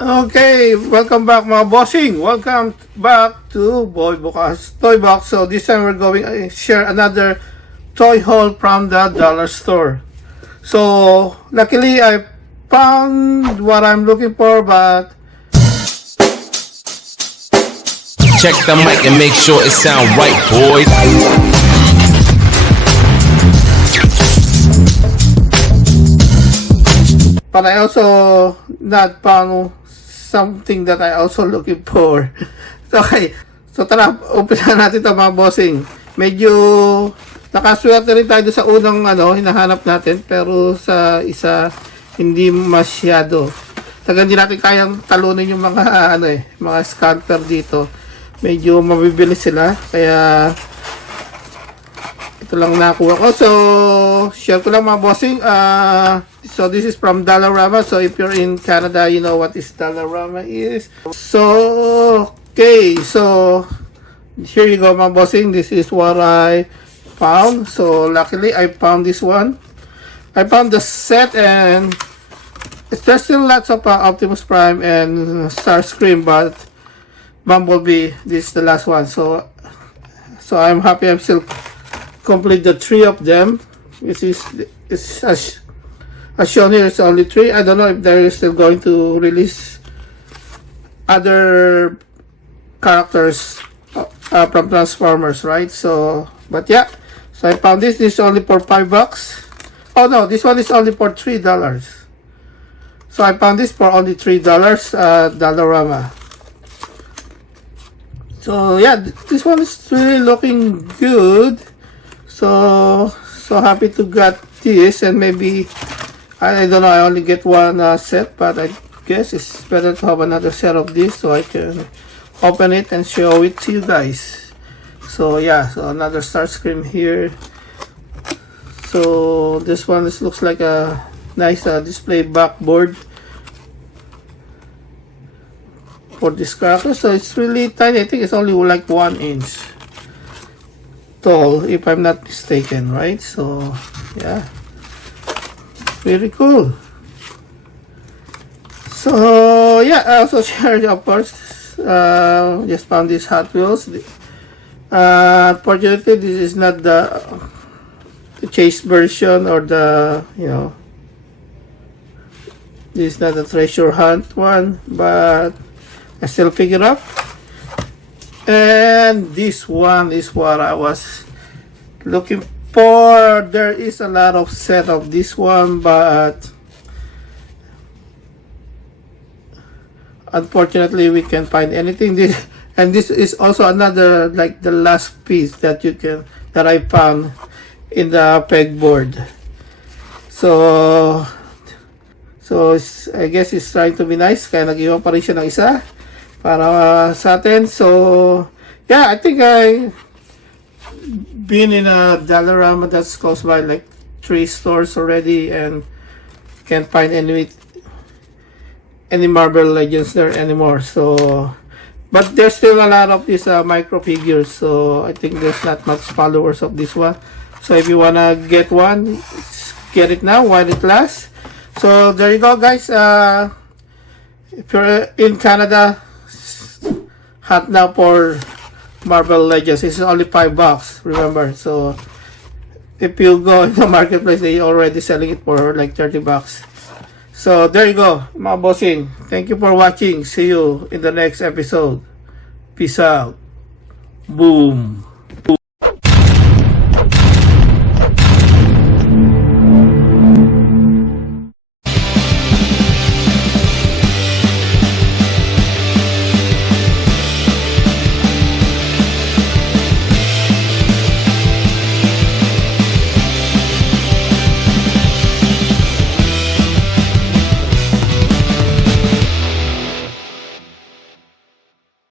Okay, welcome back mga bossing. Welcome back to Boy Bukas Toy Box. So this time we're going to share another toy haul from the dollar store. So luckily I found what I'm looking for, but check the mic and make sure it sound right, boys. I also not found something that I also looking for. Okay, so tara, umpisa natin ito mga bossing. Medyo nakaswerte rin tayo sa unang hinahanap natin, pero sa isa hindi masyado. Taga hindi natin kayang talunin yung mga mga scalper dito. Medyo mabibilis sila, kaya ito lang nakuha ko. So share ko lang mga bossing. So this is from Dollarama. So if you're in Canada, you know what is Dollarama is. So okay, so here you go mga bossing. This is what I found. So luckily I found this one. I found the set, and there's still lots of Optimus Prime and Starscream, but Bumblebee, this is the last one. So I'm happy I'm still complete the three of them, which is as shown here. It's only three. I don't know if they're still going to release other characters from Transformers, right? So but yeah, so I found this. This is only for $5. Oh no, this one is only for $3. So I found this for only $3 at Dollarama. So yeah, this one is really looking good. So happy to get this, and maybe I don't know, I only get one set, but I guess it's better to have another set of this so I can open it and show it to you guys. So yeah, so another Starscream here. So this one looks like a nice display backboard for this character. So it's really tiny. I think it's only like 1 inch tall, if I'm not mistaken, right? So yeah, very cool. So yeah, I also shared, of course, just found these Hot Wheels. Unfortunately, this is not the chase version, or the this is not the treasure hunt one, but I still pick it up. And this one is what I was looking for. There is a lot of set of this one, but unfortunately we can't find anything. And this is also another, like the last piece that I found in the pegboard. So I guess it's trying to be nice, kaya nag-iwan pa rin siya ng isa para sa atin. So yeah, I think I been in a Dollarama that's close by, like 3 stores already, and can't find any Marvel Legends there anymore. So but there's still a lot of these micro figures, so I think there's not much followers of this one. So if you wanna get one, get it now while it lasts. So there you go, guys. If you're in Canada, hot now for Marvel Legends. It's only $5, remember. So if you go in the marketplace, they already selling it for like $30. So there you go, mga bossing. Thank you for watching. See you in the next episode. Peace out. Boom.